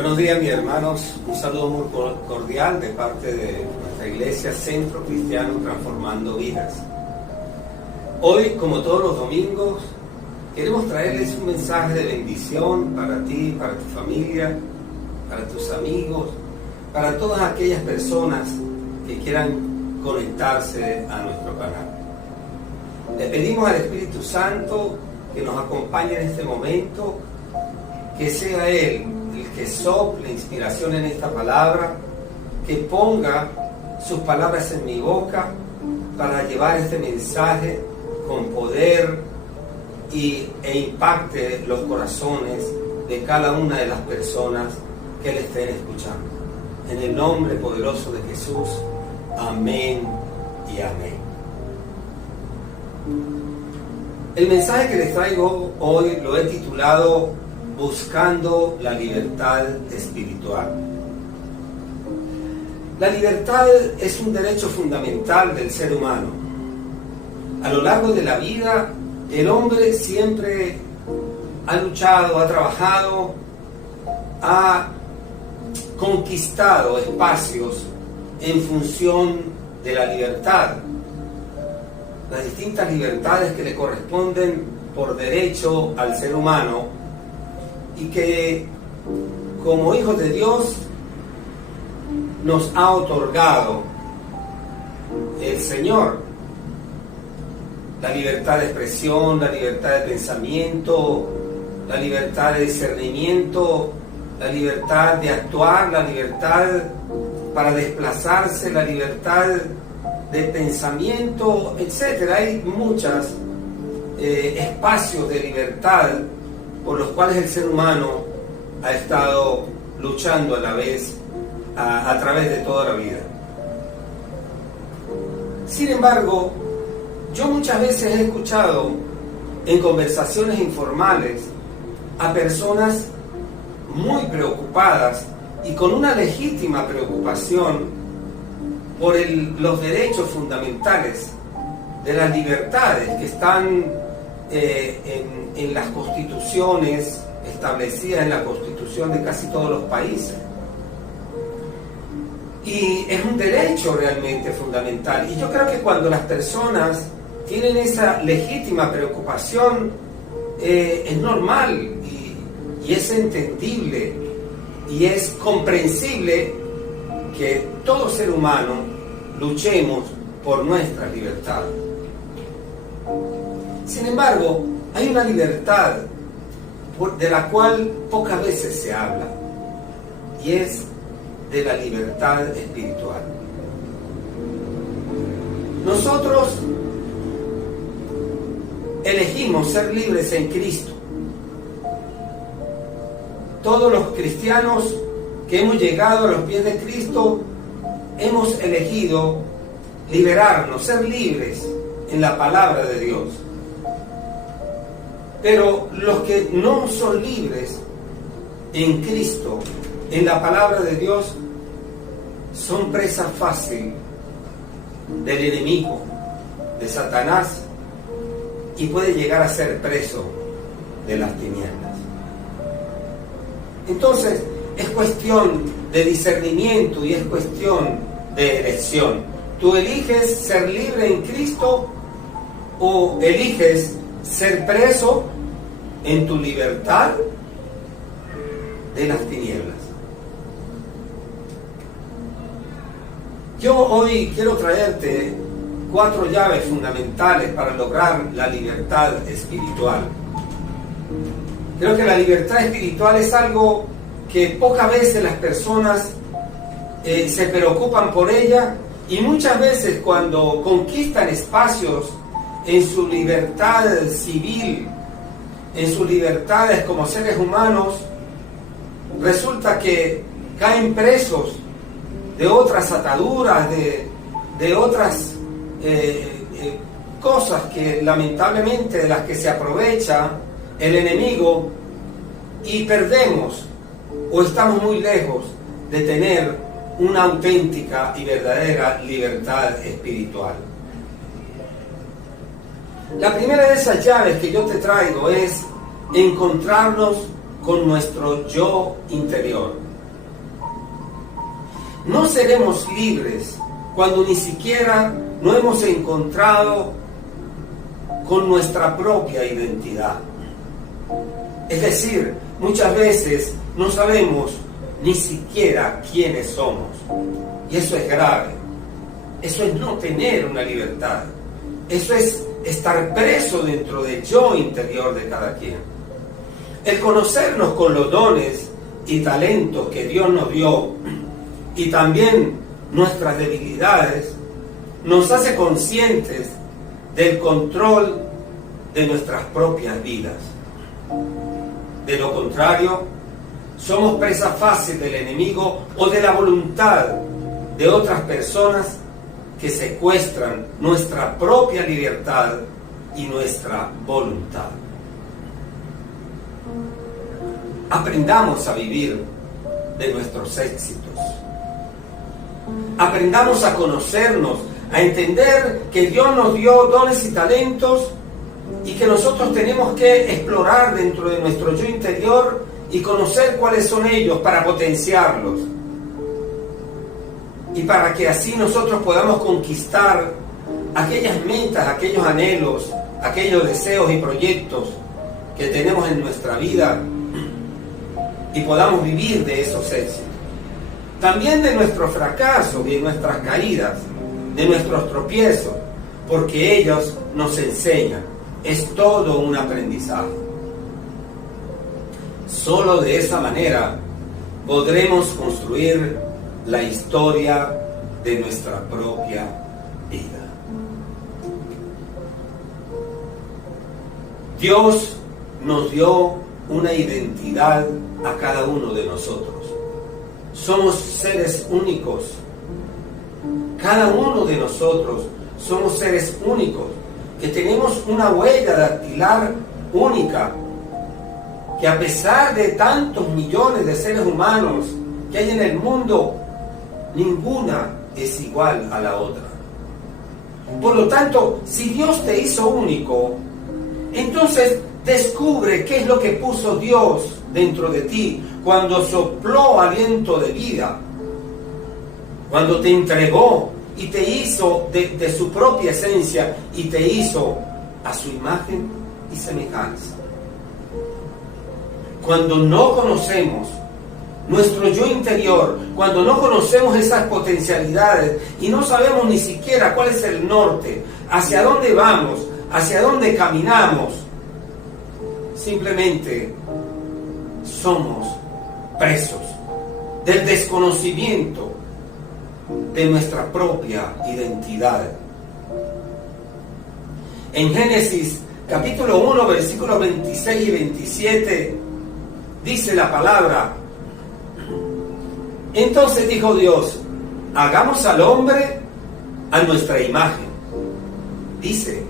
Buenos días, mis hermanos. Un saludo muy cordial de parte de nuestra iglesia Centro Cristiano Transformando Vidas. Hoy, como todos los domingos, queremos traerles un mensaje de bendición para ti, para tu familia, para tus amigos, para todas aquellas personas que quieran conectarse a nuestro canal. Le pedimos al Espíritu Santo que nos acompañe en este momento, que sea Él el que sople inspiración en esta palabra, que ponga sus palabras en mi boca para llevar este mensaje con poder e impacte los corazones de cada una de las personas que le estén escuchando. En el nombre poderoso de Jesús, amén y amén. El mensaje que les traigo hoy lo he titulado Buscando la libertad espiritual. La libertad es un derecho fundamental del ser humano. A lo largo de la vida, el hombre siempre ha luchado, ha trabajado, ha conquistado espacios en función de la libertad, las distintas libertades que le corresponden por derecho al ser humano y que como hijos de Dios nos ha otorgado el Señor. La libertad de expresión, la libertad de pensamiento, la libertad de discernimiento, la libertad de actuar, la libertad para desplazarse, la libertad de pensamiento, etc. Hay muchos espacios de libertad por los cuales el ser humano ha estado luchando a la vez a través de toda la vida. Sin embargo, yo muchas veces he escuchado en conversaciones informales a personas muy preocupadas y con una legítima preocupación por los derechos fundamentales de las libertades que están en las constituciones establecidas en la constitución de casi todos los países. Y es un derecho realmente fundamental. Y yo creo que cuando las personas tienen esa legítima preocupación, es normal y es entendible y es comprensible que todo ser humano luchemos por nuestra libertad. Sin embargo, hay una libertad de la cual pocas veces se habla, y es de la libertad espiritual. Nosotros elegimos ser libres en Cristo. Todos los cristianos que hemos llegado a los pies de Cristo hemos elegido liberarnos, ser libres en la palabra de Dios. Pero los que no son libres en Cristo, en la palabra de Dios, son presa fácil del enemigo, de Satanás, y puede llegar a ser preso de las tinieblas. Entonces, es cuestión de discernimiento y es cuestión de elección. ¿Tú eliges ser libre en Cristo o eliges ser preso en tu libertad de las tinieblas? Yo hoy quiero traerte 4 llaves fundamentales para lograr la libertad espiritual. Creo que la libertad espiritual es algo que pocas veces las personas se preocupan por ella, y muchas veces cuando conquistan espacios en su libertad civil, en sus libertades como seres humanos, resulta que caen presos de otras ataduras, de otras cosas que lamentablemente de las que se aprovecha el enemigo, y perdemos o estamos muy lejos de tener una auténtica y verdadera libertad espiritual. La primera de esas llaves que yo te traigo es encontrarnos con nuestro yo interior. No seremos libres cuando ni siquiera nos hemos encontrado con nuestra propia identidad. Es decir, muchas veces no sabemos ni siquiera quiénes somos. Y eso es grave. Eso es no tener una libertad. Eso es estar preso dentro del yo interior de cada quien. El conocernos con los dones y talentos que Dios nos dio y también nuestras debilidades nos hace conscientes del control de nuestras propias vidas. De lo contrario, somos presa fácil del enemigo o de la voluntad de otras personas que secuestran nuestra propia libertad y nuestra voluntad. Aprendamos a vivir de nuestros éxitos. Aprendamos a conocernos, a entender que Dios nos dio dones y talentos y que nosotros tenemos que explorar dentro de nuestro yo interior y conocer cuáles son ellos para potenciarlos. Y para que así nosotros podamos conquistar aquellas metas, aquellos anhelos, aquellos deseos y proyectos que tenemos en nuestra vida y podamos vivir de esos éxitos. También de nuestros fracasos y de nuestras caídas, de nuestros tropiezos, porque ellos nos enseñan. Es todo un aprendizaje. Solo de esa manera podremos construir la historia de nuestra propia vida. Dios nos dio una identidad a cada uno de nosotros. Somos seres únicos. Cada uno de nosotros somos seres únicos, que tenemos una huella dactilar única, que a pesar de tantos millones de seres humanos que hay en el mundo, ninguna es igual a la otra. Por lo tanto, si Dios te hizo único, entonces descubre qué es lo que puso Dios dentro de ti cuando sopló aliento de vida, cuando te entregó y te hizo de su propia esencia y te hizo a su imagen y semejanza. Cuando no conocemos nuestro yo interior, cuando no conocemos esas potencialidades y no sabemos ni siquiera cuál es el norte, hacia dónde vamos, hacia dónde caminamos, simplemente somos presos del desconocimiento de nuestra propia identidad. En Génesis capítulo 1, versículos 26 y 27, dice la palabra: entonces dijo Dios, hagamos al hombre a nuestra imagen. Dice,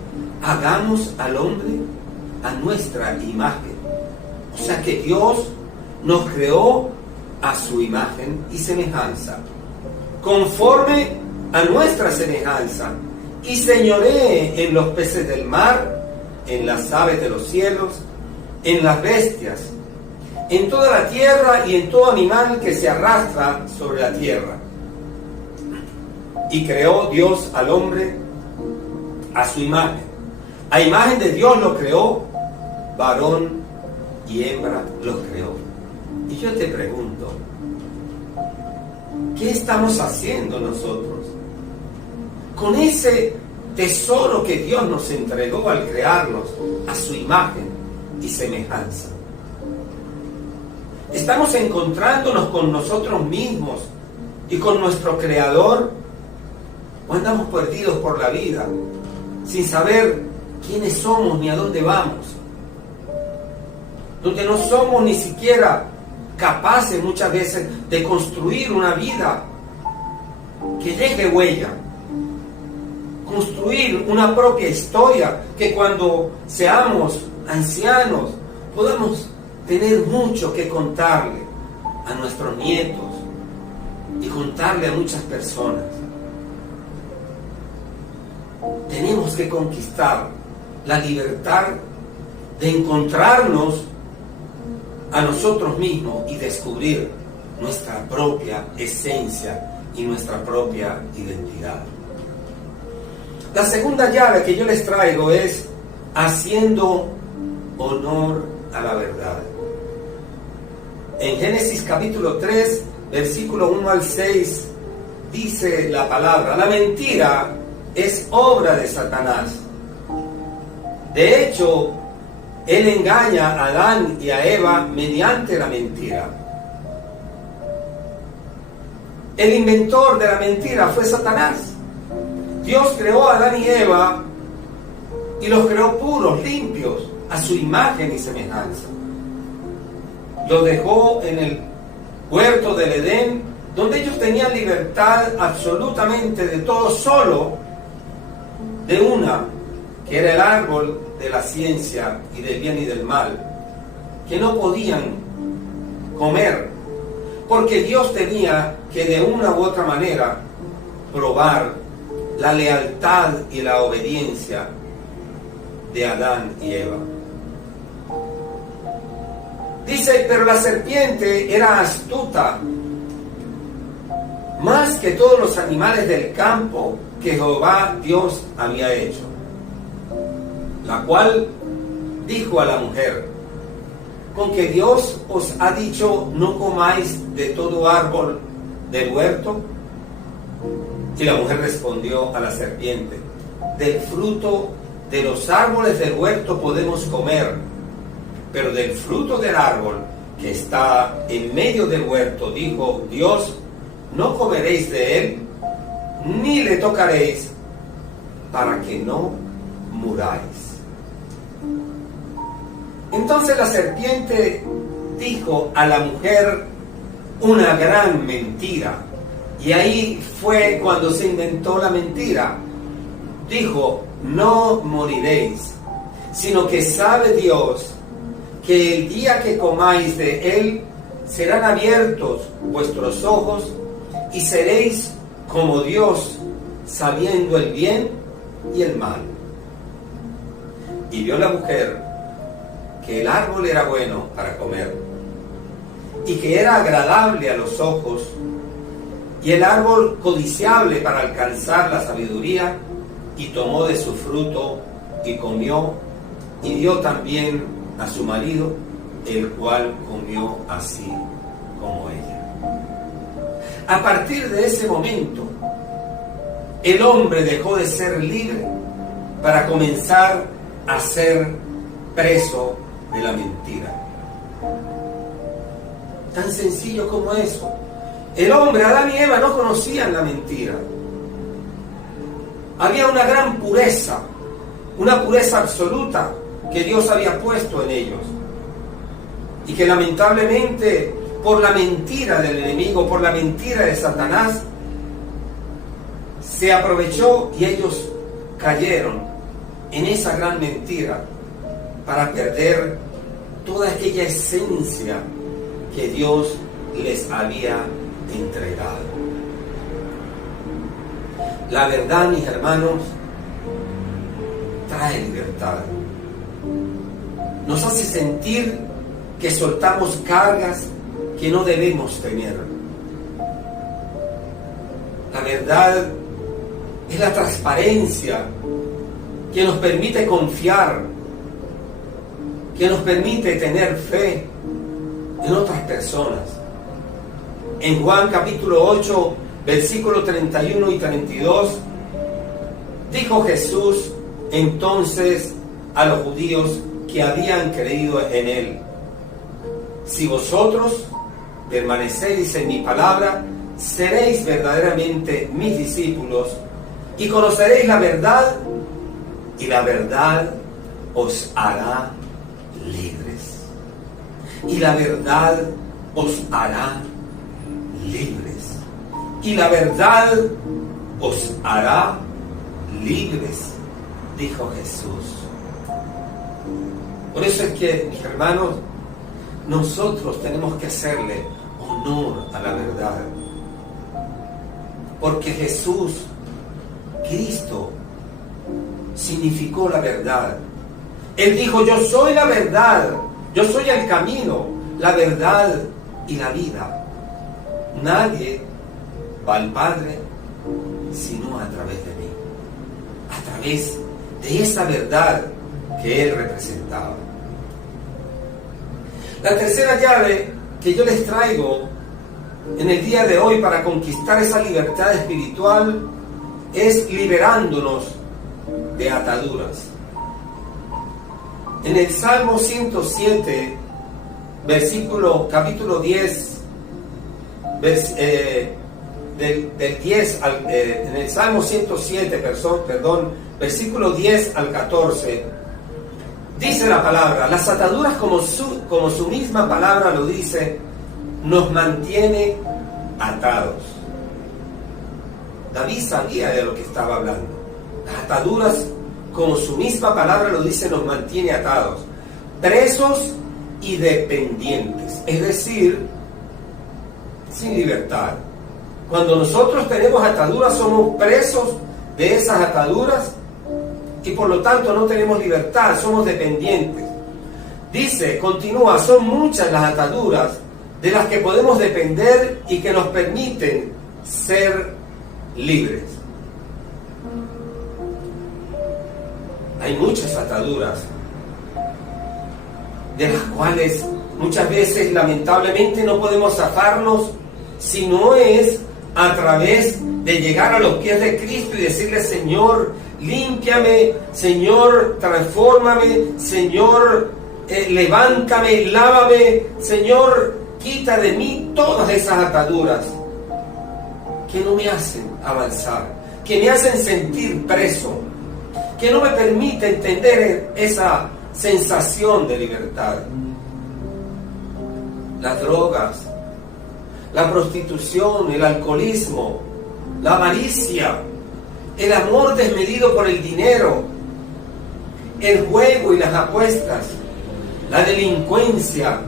hagamos al hombre a nuestra imagen. O sea que Dios nos creó a su imagen y semejanza, conforme a nuestra semejanza, y señoree en los peces del mar, en las aves de los cielos, en las bestias, en toda la tierra y en todo animal que se arrastra sobre la tierra. Y creó Dios al hombre a su imagen. A imagen de Dios lo creó, varón y hembra los creó. Y yo te pregunto, ¿qué estamos haciendo nosotros con ese tesoro que Dios nos entregó al crearnos a su imagen y semejanza? ¿Estamos encontrándonos con nosotros mismos y con nuestro Creador? ¿O andamos perdidos por la vida sin saber quiénes somos ni a dónde vamos? Donde no somos ni siquiera capaces muchas veces de construir una vida que deje huella, construir una propia historia, que cuando seamos ancianos podamos tener mucho que contarle a nuestros nietos y contarle a muchas personas. Tenemos que conquistar la libertad de encontrarnos a nosotros mismos y descubrir nuestra propia esencia y nuestra propia identidad. La segunda llave que yo les traigo es haciendo honor a la verdad. En Génesis capítulo 3, versículo 1 al 6, dice la palabra: la mentira es obra de Satanás. De hecho, él engaña a Adán y a Eva mediante la mentira. El inventor de la mentira fue Satanás. Dios creó a Adán y Eva y los creó puros, limpios, a su imagen y semejanza. Los dejó en el huerto del Edén, donde ellos tenían libertad absolutamente de todo, solo de una, que era el árbol de la ciencia y del bien y del mal, que no podían comer, porque Dios tenía que de una u otra manera probar la lealtad y la obediencia de Adán y Eva. Dice: pero la serpiente era astuta más que todos los animales del campo que Jehová Dios había hecho, la cual dijo a la mujer: ¿con que Dios os ha dicho no comáis de todo árbol del huerto? Y la mujer respondió a la serpiente: del fruto de los árboles del huerto podemos comer, pero del fruto del árbol que está en medio del huerto, dijo Dios, no comeréis de él, ni le tocaréis, para que no muráis. Entonces la serpiente dijo a la mujer una gran mentira, y ahí fue cuando se inventó la mentira. Dijo: no moriréis, sino que sabe Dios que el día que comáis de él serán abiertos vuestros ojos y seréis como Dios, sabiendo el bien y el mal. Y vio la mujer que el árbol era bueno para comer y que era agradable a los ojos, y el árbol codiciable para alcanzar la sabiduría, y tomó de su fruto y comió, y dio también a su marido, el cual comió así como ella. A partir de ese momento, el hombre dejó de ser libre para comenzar a ser preso de la mentira. Tan sencillo como eso. El hombre, Adán y Eva, no conocían la mentira. Había una gran pureza, una pureza absoluta que Dios había puesto en ellos, y que lamentablemente, por la mentira del enemigo, por la mentira de Satanás, se aprovechó y ellos cayeron en esa gran mentira para perder toda aquella esencia que Dios les había entregado. La verdad, mis hermanos, trae libertad. Nos hace sentir que soltamos cargas que no debemos tener. La verdad es la transparencia que nos permite confiar, que nos permite tener fe en otras personas. En Juan capítulo 8, versículos 31 y 32, dijo Jesús entonces a los judíos que habían creído en él: si vosotros permanecéis en mi palabra, seréis verdaderamente mis discípulos y conoceréis la verdad, y la verdad os hará libres. Y la verdad os hará libres. Y la verdad os hará libres, dijo Jesús. Por eso es que, mis hermanos, nosotros tenemos que hacerle honor a la verdad. Porque Jesús, Cristo, significó la verdad. Él dijo: yo soy la verdad, yo soy el camino, la verdad y la vida. Nadie va al Padre, sino a través de mí, a través de esa verdad que Él representaba. La tercera llave que yo les traigo en el día de hoy para conquistar esa libertad espiritual es liberándonos de ataduras. En el Salmo 107, capítulo 10, del 10 al, en el Salmo 107, versículo 10 al 14, dice la palabra: las ataduras, como su misma palabra lo dice, nos mantiene atados. David sabía de lo que estaba hablando. Las ataduras, como su misma palabra lo dice, nos mantiene atados, presos y dependientes, es decir, sin libertad. Cuando nosotros tenemos ataduras, somos presos de esas ataduras y por lo tanto no tenemos libertad, somos dependientes. Dice, continúa, son muchas las ataduras de las que podemos depender y que nos permiten ser libres. Hay muchas ataduras de las cuales muchas veces lamentablemente no podemos zafarnos si no es a través de llegar a los pies de Cristo y decirle: Señor, límpiame, Señor, transfórmame, Señor, levántame, lávame, Señor, quita de mí todas esas ataduras que no me hacen avanzar, que me hacen sentir preso, que no me permite entender esa sensación de libertad. Las drogas, la prostitución, el alcoholismo, la avaricia, el amor desmedido por el dinero, el juego y las apuestas, la delincuencia,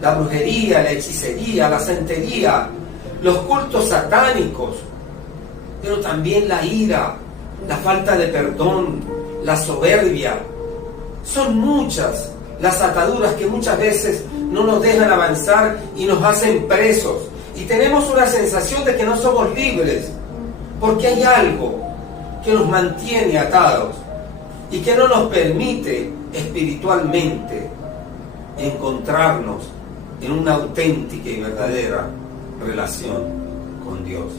la brujería, la hechicería, la santería, los cultos satánicos, pero también la ira, la falta de perdón, la soberbia. Son muchas las ataduras que muchas veces no nos dejan avanzar y nos hacen presos. Y tenemos una sensación de que no somos libres, porque hay algo que nos mantiene atados y que no nos permite espiritualmente encontrarnos en una auténtica y verdadera relación con Dios.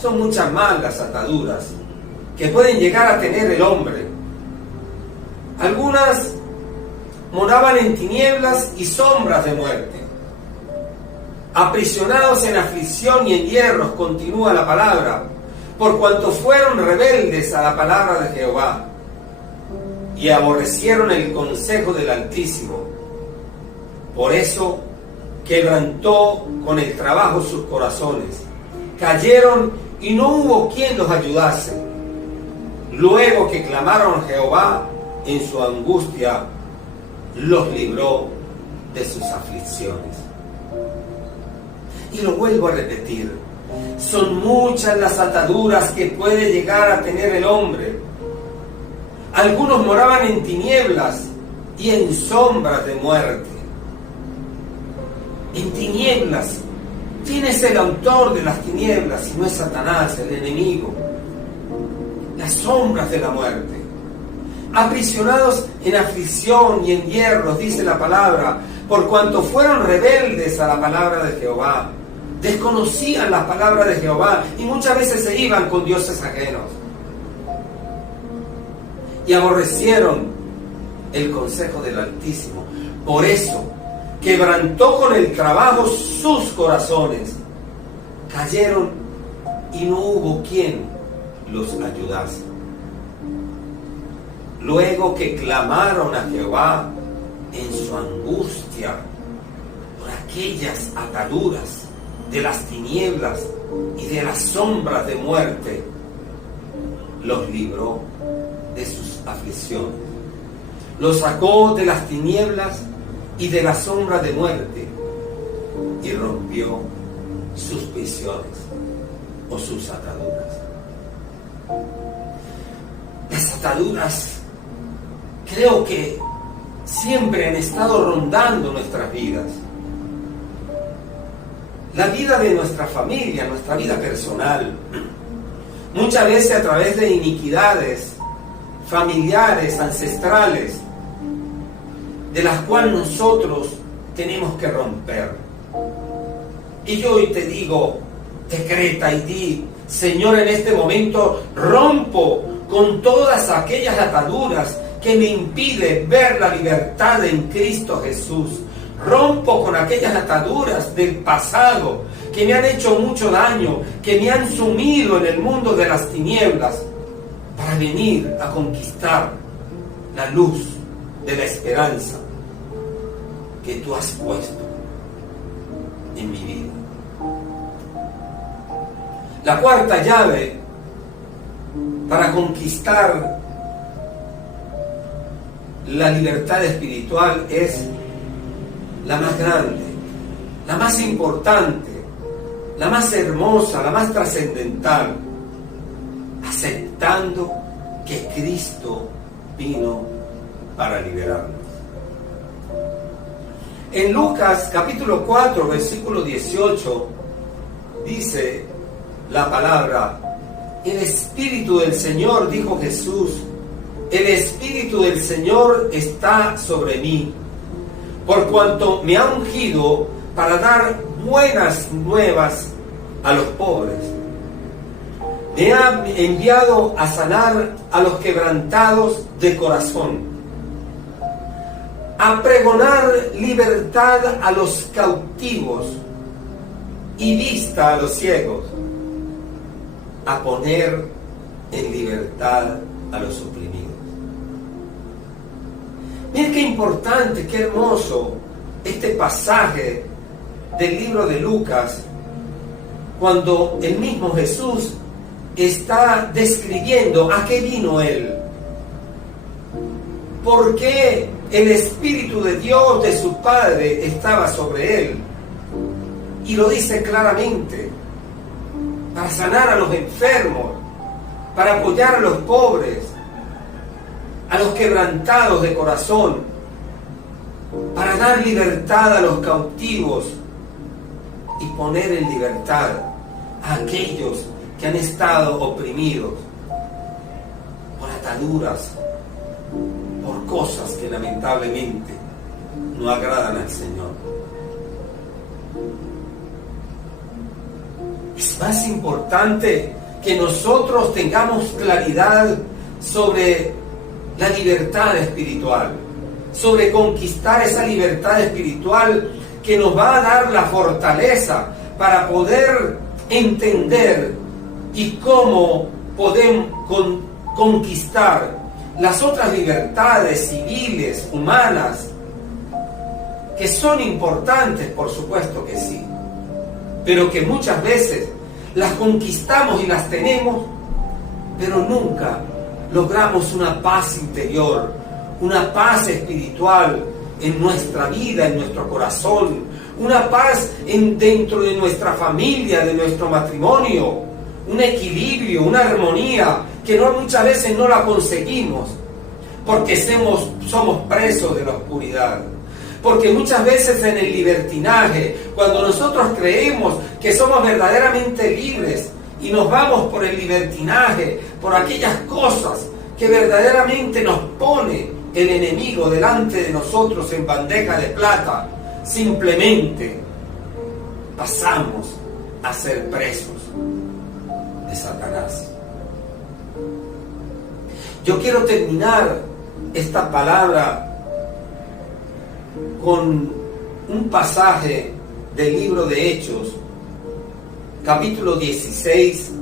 Son muchas más las ataduras que pueden llegar a tener el hombre. Algunas moraban en tinieblas y sombras de muerte, aprisionados en aflicción y en hierros, continúa la palabra, por cuanto fueron rebeldes a la palabra de Jehová y aborrecieron el consejo del Altísimo. Por eso quebrantó con el trabajo sus corazones, cayeron y no hubo quien los ayudase. Luego que clamaron a Jehová en su angustia, los libró de sus aflicciones. Y lo vuelvo a repetir, son muchas las ataduras que puede llegar a tener el hombre. Algunos moraban en tinieblas y en sombras de muerte. En tinieblas, ¿quién es el autor de las tinieblas si no es Satanás, el enemigo? Las sombras de la muerte. Aprisionados en aflicción y en hierros, dice la palabra, por cuanto fueron rebeldes a la palabra de Jehová. Desconocían la palabra de Jehová y muchas veces se iban con dioses ajenos. Y aborrecieron el consejo del Altísimo. Por eso quebrantó con el trabajo sus corazones. Cayeron y no hubo quien los ayudase. Luego que clamaron a Jehová en su angustia por aquellas ataduras de las tinieblas y de las sombras de muerte, los libró de sus aflicciones. Los sacó de las tinieblas y de las sombras de muerte y rompió sus prisiones o sus ataduras. Las ataduras creo que siempre han estado rondando nuestras vidas. la vida de nuestra familia, nuestra vida personal. Muchas veces a través de iniquidades familiares, ancestrales, de las cuales nosotros tenemos que romper. Y yo hoy te digo, decreta y di: Señor, en este momento rompo con todas aquellas ataduras que me impiden ver la libertad en Cristo Jesús. Rompo con aquellas ataduras del pasado que me han hecho mucho daño, que me han sumido en el mundo de las tinieblas, para venir a conquistar la luz de la esperanza que tú has puesto en mi vida. La cuarta llave para conquistar la libertad espiritual es la más grande, la más importante, la más hermosa, la más trascendental: aceptando que Cristo vino para liberarnos. En Lucas capítulo 4, versículo 18, dice la palabra: el Espíritu del Señor, dijo Jesús, el Espíritu del Señor está sobre mí, por cuanto me ha ungido para dar buenas nuevas a los pobres. Me ha enviado a sanar a los quebrantados de corazón, a pregonar libertad a los cautivos y vista a los ciegos, a poner en libertad a los oprimidos. Miren qué importante, qué hermoso este pasaje del libro de Lucas, cuando el mismo Jesús está describiendo a qué vino Él. ¿Por qué el Espíritu de Dios, de su Padre, estaba sobre Él? Y lo dice claramente: para sanar a los enfermos, para apoyar a los pobres, a los quebrantados de corazón, para dar libertad a los cautivos y poner en libertad a aquellos que han estado oprimidos por ataduras, por cosas que lamentablemente no agradan al Señor. Es más importante que nosotros tengamos claridad sobre la libertad espiritual, sobre conquistar esa libertad espiritual que nos va a dar la fortaleza para poder entender y cómo podemos conquistar las otras libertades civiles, humanas, que son importantes, por supuesto que sí, pero que muchas veces las conquistamos y las tenemos, pero nunca logramos una paz interior, una paz espiritual en nuestra vida, en nuestro corazón, una paz dentro de nuestra familia, de nuestro matrimonio, un equilibrio, una armonía que muchas veces no la conseguimos porque somos presos de la oscuridad. Porque muchas veces en el libertinaje, cuando nosotros creemos que somos verdaderamente libres y nos vamos por el libertinaje, por aquellas cosas que verdaderamente nos pone el enemigo delante de nosotros en bandeja de plata, simplemente pasamos a ser presos de Satanás. Yo quiero terminar esta palabra con un pasaje del libro de Hechos, capítulo 16,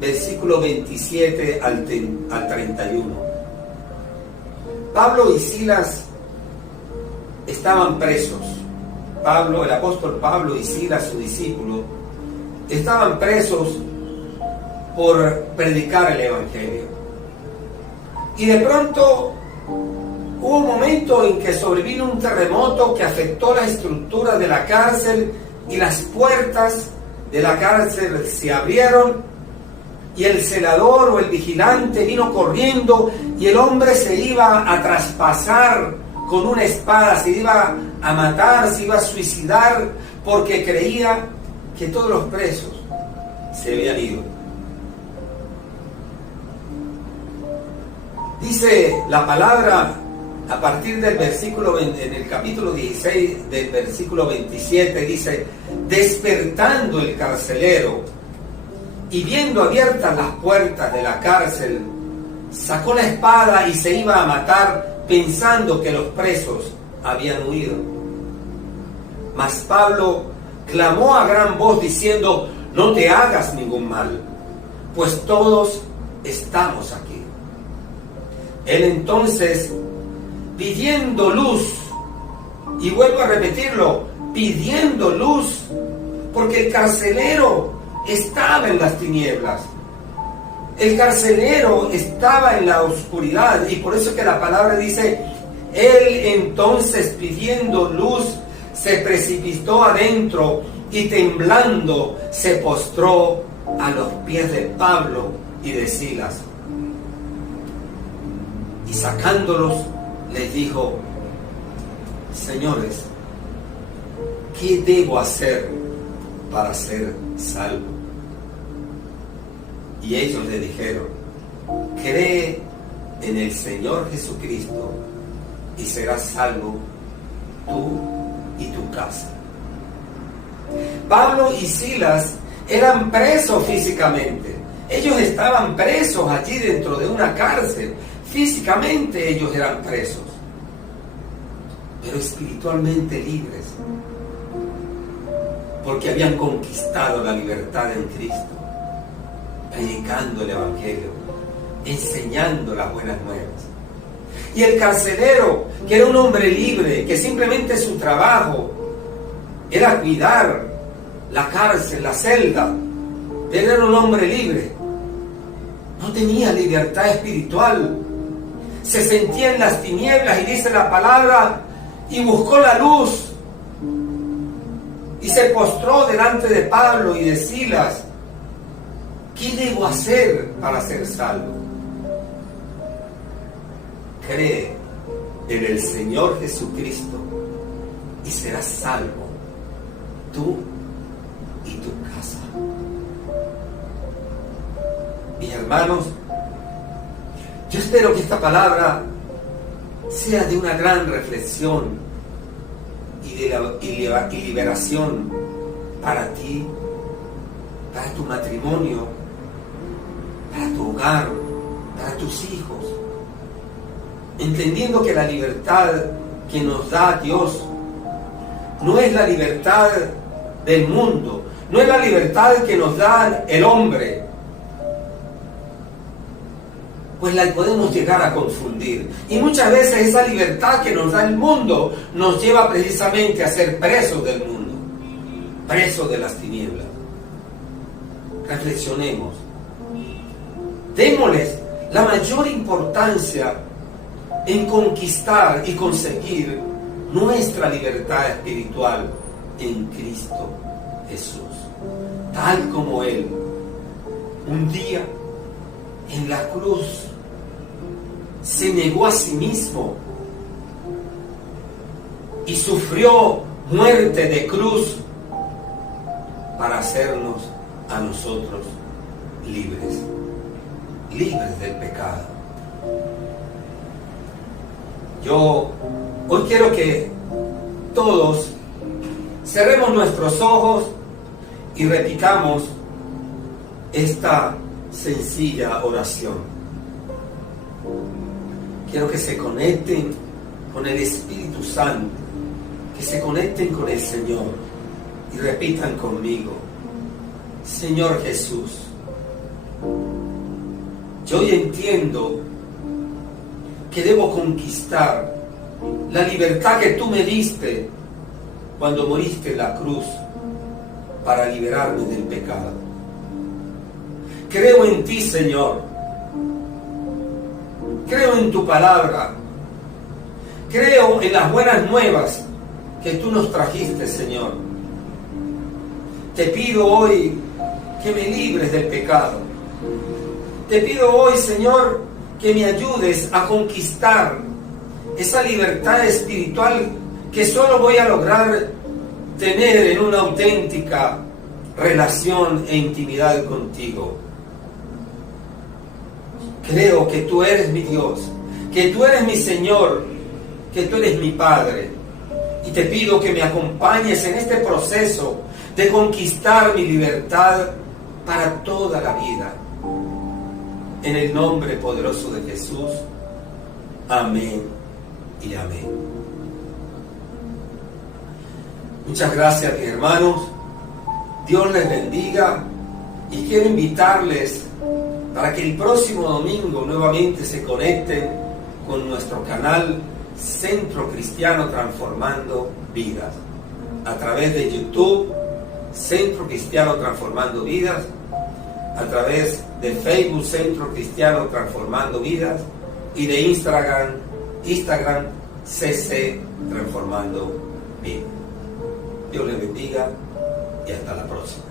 versículo 27 al 31. Pablo y Silas estaban presos. El apóstol Pablo y Silas, su discípulo, estaban presos por predicar el Evangelio. Y de pronto hubo un momento en que sobrevino un terremoto que afectó la estructura de la cárcel y las puertas de la cárcel se abrieron y el celador o el vigilante vino corriendo y el hombre se iba a traspasar con una espada, se iba a matar, se iba a suicidar porque creía que todos los presos se habían ido. Dice la palabra a partir del versículo 20, en el capítulo 16 del versículo 27, dice: despertando el carcelero y viendo abiertas las puertas de la cárcel, sacó la espada y se iba a matar, pensando que los presos habían huido. Mas Pablo clamó a gran voz diciendo: no te hagas ningún mal, pues todos estamos aquí. Él entonces, pidiendo luz, y vuelvo a repetirlo, pidiendo luz, porque el carcelero estaba en las tinieblas, el carcelero estaba en la oscuridad, y por eso que la palabra dice: él entonces, pidiendo luz, se precipitó adentro y temblando se postró a los pies de Pablo y de Silas. Y sacándolos, les dijo: señores, ¿qué debo hacer para ser salvo? Y ellos le dijeron: cree en el Señor Jesucristo y serás salvo tú y tu casa. Pablo y Silas eran presos físicamente. Ellos estaban presos allí dentro de una cárcel. Físicamente ellos eran presos, pero espiritualmente libres, porque habían conquistado la libertad en Cristo, predicando el Evangelio, enseñando las buenas nuevas. Y el carcelero, que era un hombre libre, que simplemente su trabajo era cuidar la cárcel, la celda, él era un hombre libre, no tenía libertad espiritual, se sentía en las tinieblas, y dice la palabra, y buscó la luz, y se postró delante de Pablo y de Silas. ¿Qué debo hacer para ser salvo? Cree en el Señor Jesucristo y serás salvo, tú y tu casa. Mis hermanos, yo espero que esta palabra sea de una gran reflexión y liberación para ti, para tu matrimonio, para tu hogar, para tus hijos. Entendiendo que la libertad que nos da Dios no es la libertad del mundo, no es la libertad que nos da el hombre, pues la podemos llegar a confundir. Y muchas veces esa libertad que nos da el mundo nos lleva precisamente a ser presos del mundo, presos de las tinieblas. Reflexionemos. Démosles la mayor importancia en conquistar y conseguir nuestra libertad espiritual en Cristo Jesús, tal como Él un día en la cruz se negó a sí mismo y sufrió muerte de cruz para hacernos a nosotros libres del pecado. Yo hoy quiero que todos cerremos nuestros ojos y repitamos esta sencilla oración. Quiero que se conecten con el Espíritu Santo, que se conecten con el Señor y repitan conmigo: Señor Jesús, yo hoy entiendo que debo conquistar la libertad que tú me diste cuando moriste en la cruz para liberarme del pecado. Creo en ti, Señor. Creo en tu palabra. Creo en las buenas nuevas que tú nos trajiste, Señor. Te pido hoy que me libres del pecado. Te pido hoy, Señor, que me ayudes a conquistar esa libertad espiritual que solo voy a lograr tener en una auténtica relación e intimidad contigo. Creo que tú eres mi Dios, que tú eres mi Señor, que tú eres mi Padre. Y te pido que me acompañes en este proceso de conquistar mi libertad para toda la vida. En el nombre poderoso de Jesús. Amén y amén. Muchas gracias, mis hermanos. Dios les bendiga y quiero invitarles para que el próximo domingo nuevamente se conecten con nuestro canal Centro Cristiano Transformando Vidas, a través de YouTube, Centro Cristiano Transformando Vidas, a través de Facebook, Centro Cristiano Transformando Vidas, y de Instagram CC Transformando Vidas. Dios les bendiga y hasta la próxima.